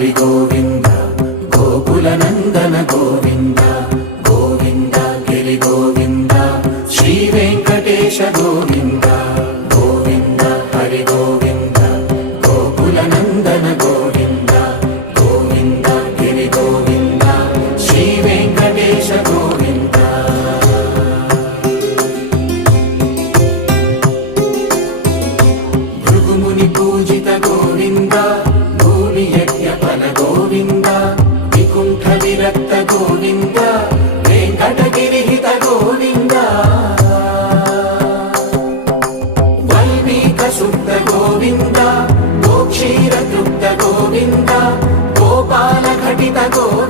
హరి గోవింద గోకుల నందన గోవింద గోవింద గిరి గోవింద శ్రీ వెంకటేశ గోవింద గోవింద హరి గోవింద గోకుల నందన గోవింద గోవింద గిరి గోవింద శ్రీ వెంకటేశ గోవింద భృగుముని పూజిత గోవింద భూమి యజ్ఞ ఫల గోవింద వికుంఠ విరక్త గోవింద వెంకటగిరిహిత గోవింద వల్మీక శుద్ధ గోవింద గోక్షీర తృప్త గోవింద గోపాల ఘటిత గోవింద